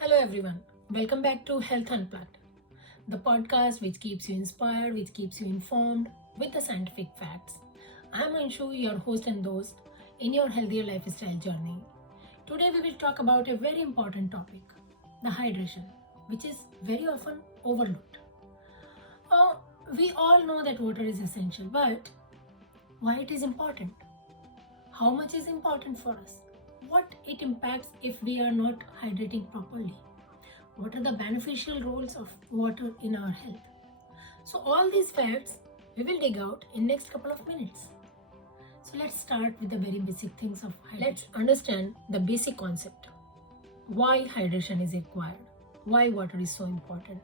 Hello everyone, welcome back to Health Unplugged, the podcast which keeps you inspired, which keeps you informed with the scientific facts. I'm Anshu, your host and host in your healthier lifestyle journey. Today we will talk about a very important topic, the hydration, which is very often overlooked. Uh, we all know that water is essential, but why it is important? How much is important for us? What it impacts if we are not hydrating properly? What are the beneficial roles of water in our health? So all these facts we will dig out in next couple of minutes. So let's start with the very basic things of hydration. Let's understand the basic concept. Why hydration is required? Why water is so important?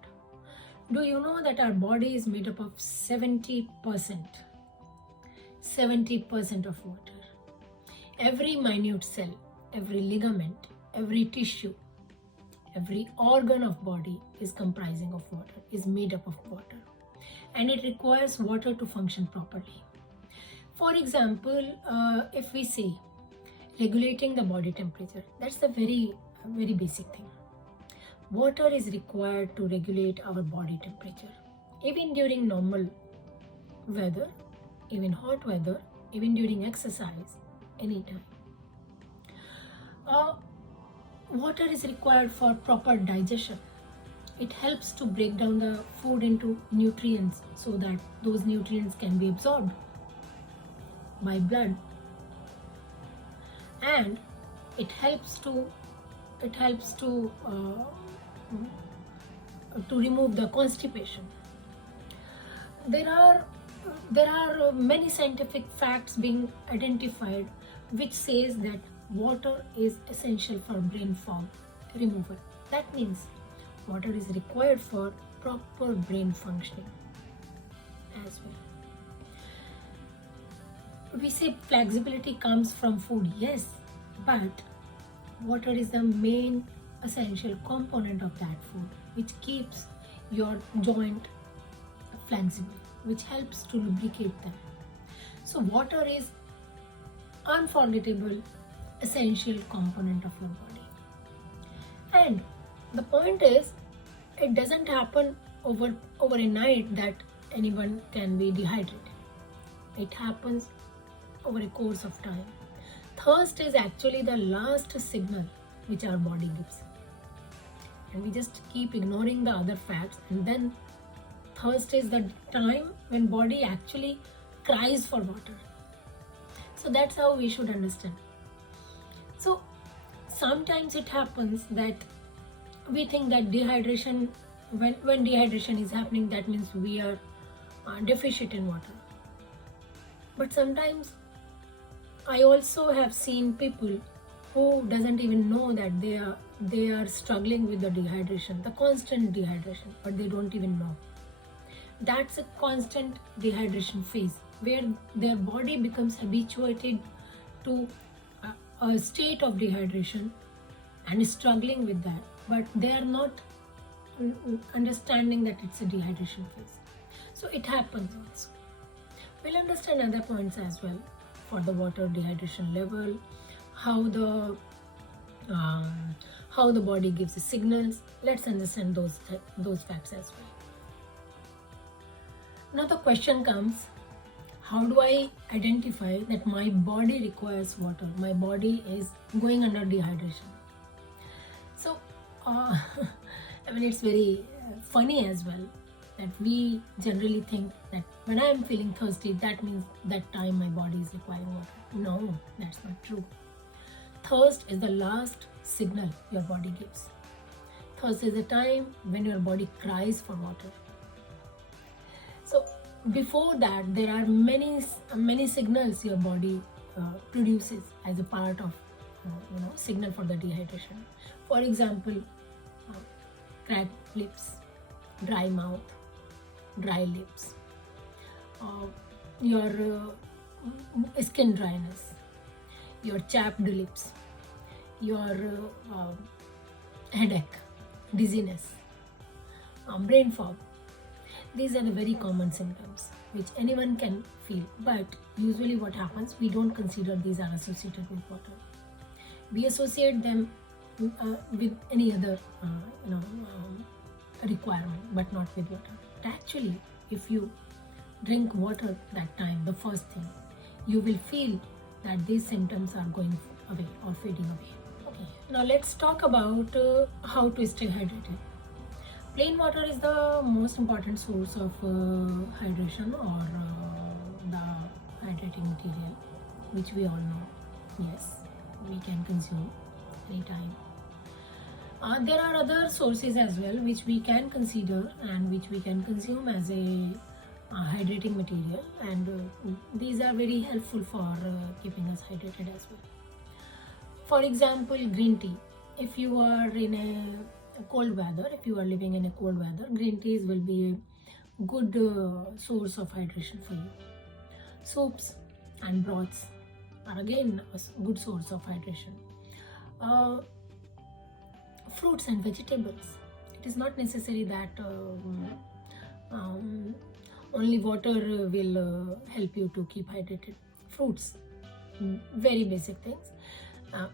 Do you know that our body is made up of 70% of water? Every minute cell, every ligament, every tissue, every organ of body is comprising of water, is made up of water, and it requires water to function properly. For example, if we say regulating the body temperature, that's the very basic thing. Water is required to regulate our body temperature, even during normal weather, even hot weather, even during exercise, anytime. Water is required for proper digestion. It helps to break down the food into nutrients so that those nutrients can be absorbed by blood, and it helps to remove the constipation. There are many scientific facts being identified which says that water is essential for brain fog removal. That means water is required for proper brain functioning as well. We say flexibility comes from food, yes, but water is the main essential component of that food, which keeps your joint flexible, which helps to lubricate them. So water is unforgettable essential component of your body. And the point is, it doesn't happen over a night that anyone can be dehydrated. It happens over a course of time. Thirst is actually the last signal which our body gives, and we just keep ignoring the other facts, and then thirst is the time when body actually cries for water. So that's how we should understand. So sometimes it happens that we think that dehydration, when dehydration is happening, that means we are deficient in water. But sometimes I also have seen people who doesn't even know that they are struggling with the dehydration, the constant dehydration, but they don't even know. That's a constant dehydration phase where their body becomes habituated to a state of dehydration and is struggling with that, but they are not understanding that it's a dehydration phase. So it happens also. We'll understand other points as well for the water dehydration level, how the body gives the signals. Let's understand those facts as well. Now the question comes, how do I identify that my body requires water? My body is going under dehydration. So, I mean, it's very funny as well that we generally think that when I am feeling thirsty, that means that time my body is requiring water. No, that's not true. Thirst is the last signal your body gives. Thirst is the time when your body cries for water. So before that, there are many signals your body produces as a part of signal for the dehydration. For example, cracked lips, dry mouth, dry lips, your skin dryness, your chapped lips, your headache, dizziness, brain fog. These are the very common symptoms which anyone can feel, but usually what happens, we don't consider these are associated with water. We associate them with any other requirement, but not with water. But actually, if you drink water that time, the first thing, you will feel that these symptoms are going away or fading away. Okay, now let's talk about how to stay hydrated. Plain water is the most important source of hydration, or the hydrating material, which we all know. Yes, we can consume anytime. There are other sources as well which we can consider and which we can consume as a hydrating material, and these are very helpful for keeping us hydrated as well. For example, green tea. If you are in a cold weather, if you are living in a cold weather, green teas will be a good source of hydration for you. Soups and broths are again a good source of hydration. Fruits and vegetables. It is not necessary that only water will help you to keep hydrated. Fruits, very basic things.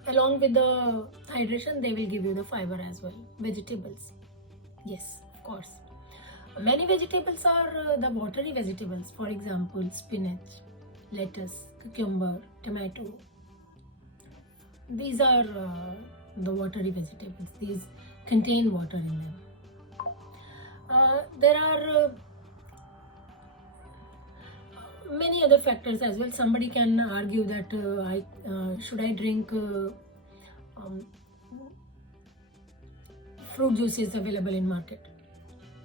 Along with the hydration, they will give you the fiber as well. Vegetables, yes, of course. Many vegetables are the watery vegetables. For example, spinach, lettuce, cucumber, tomato. These are the watery vegetables. These contain water in them. There are many other factors as well. Somebody can argue that should I drink fruit juices available in market?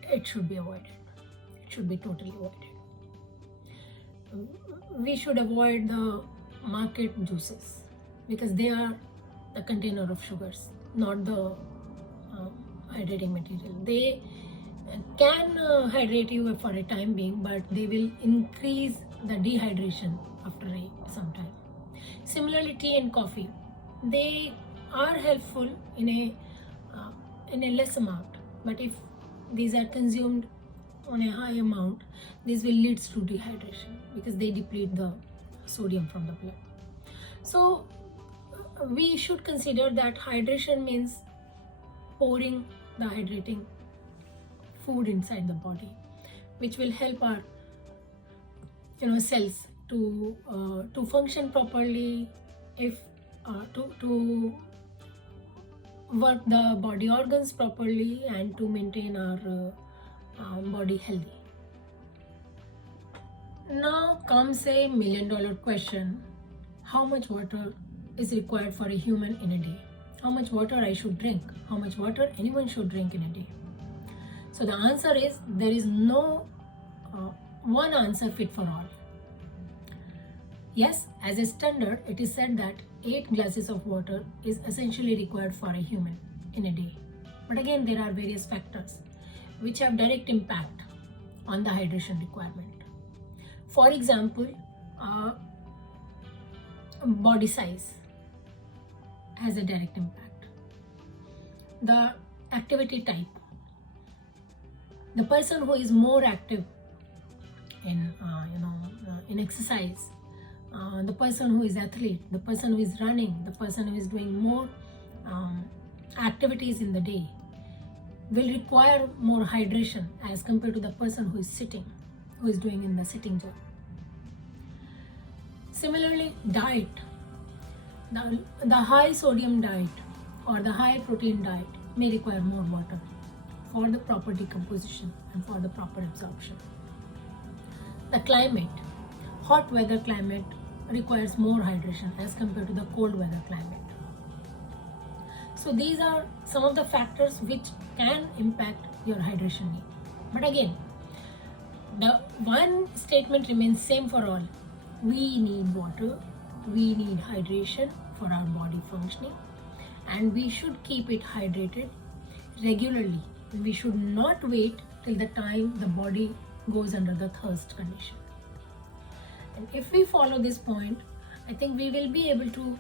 It should be avoided. It should be totally avoided. We should avoid the market juices because they are the container of sugars, not the hydrating material. They can hydrate you for a time being, but they will increase the dehydration after some time. Similarly, tea and coffee, they are helpful in a less amount, but if these are consumed on a high amount, this will lead to dehydration because they deplete the sodium from the blood. So we should consider that hydration means pouring the hydrating food inside the body, which will help our cells to function properly, if to work the body organs properly, and to maintain our body healthy. Now comes a $1 million question: how much water is required for a human in a day? How much water I should drink? How much water anyone should drink in a day? So the answer is, there is no one answer fit for all. Yes, as a standard, it is said that 8 glasses of water is essentially required for a human in a day. But again, there are various factors which have direct impact on the hydration requirement. For example, body size has a direct impact. The activity type. The person who is more active in exercise, the person who is athlete, the person who is running, the person who is doing more activities in the day will require more hydration as compared to the person who is sitting, who is doing in the sitting job. Similarly, diet. The high sodium diet or the high protein diet may require more water for the proper decomposition and for the proper absorption. The climate. Hot weather climate requires more hydration as compared to the cold weather climate. So these are some of the factors which can impact your hydration need. But again, the one statement remains same for all. We need water, we need hydration for our body functioning, and we should keep it hydrated regularly. We should not wait till the time the body goes under the thirst condition. And if we follow this point, I think we will be able to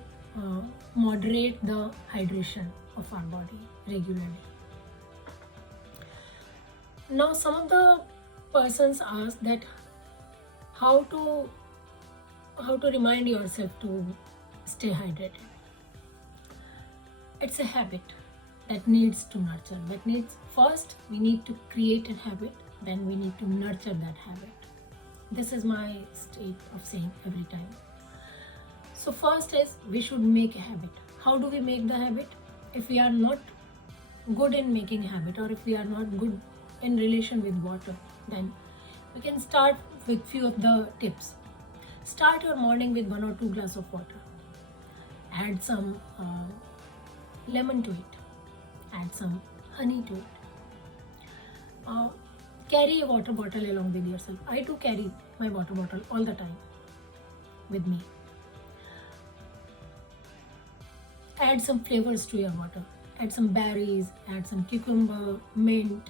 moderate the hydration of our body regularly. Now, some of the persons ask that how to remind yourself to stay hydrated. It's a habit that needs to nurture. First we need to create a habit, then we need to nurture that habit. This is my state of saying every time. So first is we should make a habit. How do we make the habit? If we are not good in making a habit, or if we are not good in relation with water, then we can start with few of the tips. Start your morning with 1 or 2 glasses of water. Add some lemon to it. Add some honey to it. Carry a water bottle along with yourself. I do carry my water bottle all the time with me. Add some flavors to your water. Add some berries, add some cucumber, mint,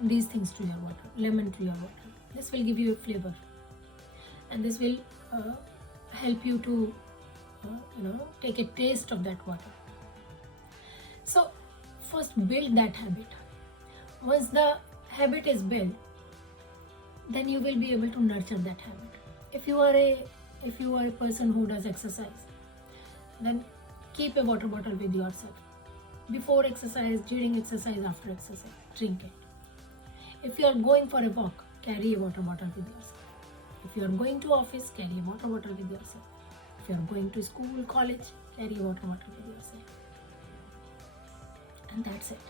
these things to your water, lemon to your water. This will give you a flavor, and this will help you to take a taste of that water. So first build that habit. Once the habit is built, then you will be able to nurture that habit. If you are a person who does exercise, then keep a water bottle with yourself. Before exercise, during exercise, after exercise, drink it. If you are going for a walk, carry a water bottle with yourself. If you are going to office, carry a water bottle with yourself. If you are going to school, college, carry a water bottle with yourself. And that's it.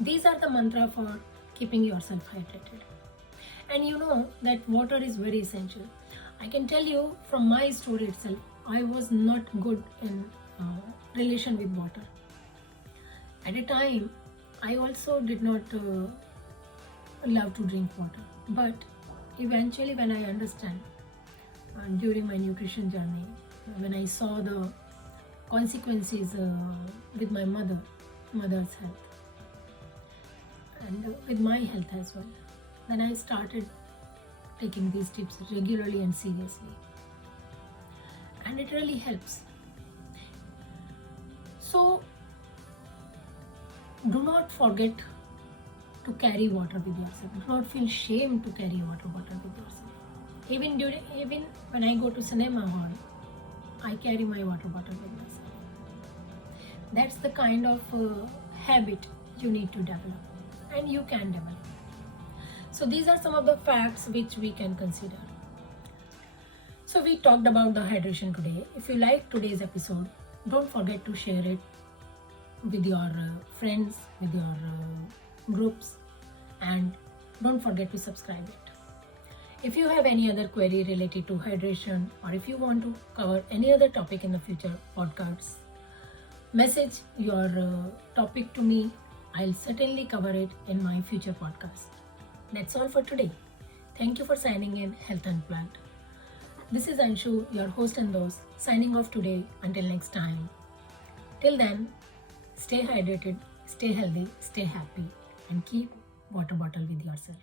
These are the mantra for keeping yourself hydrated. And you know that water is very essential. I can tell you from my story itself, I was not good in relation with water. At a time, I also did not love to drink water. But eventually when I understand, during my nutrition journey, when I saw the consequences with my mother's health, and with my health as well, then I started taking these tips regularly and seriously. And it really helps. So do not forget to carry water with yourself. Do not feel shame to carry a water bottle with yourself. Even when I go to cinema hall, I carry my water bottle with myself. That's the kind of habit you need to develop, and you can develop. So these are some of the facts which we can consider. So we talked about the hydration today. If you like today's episode, don't forget to share it with your friends, with your groups, and don't forget to subscribe it. If you have any other query related to hydration, or if you want to cover any other topic in the future podcasts, message your topic to me. I'll certainly cover it in my future podcast. That's all for today. Thank you for signing in Health Unplugged. This is Anshu, your host and host, signing off today. Until next time. Till then, stay hydrated, stay healthy, stay happy, and keep water bottle with yourself.